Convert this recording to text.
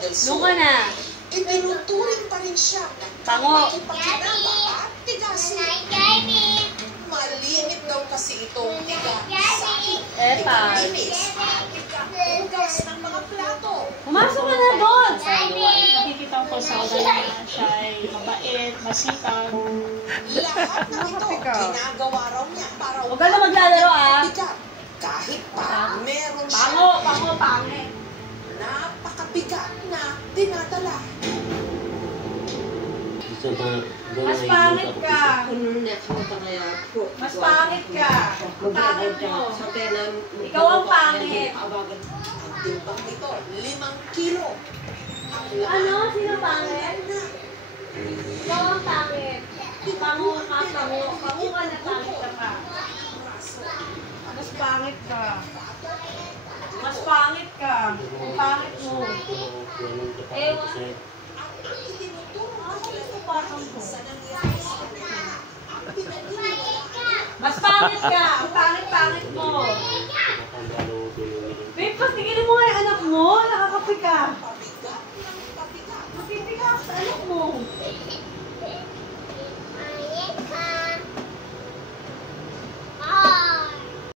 del Sur, Luka na. itinuturing pa rin siya Tango. Pakinaba at tigasin. Malinit daw kasi itong tigasin. Tigalinis at tigaugas ng mga plato. Pumasok ka na doon! Nakikita ko sa kanya na siya ay mabait, masipag. Lahat ng ito, ginagawa raw niya para Huwag ka na maglalaro ah! bigat. Kahit pa meron Pango! siya Pango! Pangit! napakabigat na dinadala. Mas pangit ka! Mas pangit ka! Pangit mo! Ikaw ang pangit! Ang timbang nito, 5 kilo. Ano? Sino pangit? Ikaw ang pangit! Pango ka! Pango! Pango ka na pangit ka pa! Mas pangit ka! Mas pangit ka! Ang pangit mo! Ewan! Mas pangit ka! Ang pangit-pangit mo! Babe, patigilin mo nga yung anak mo! Nakakapi ka!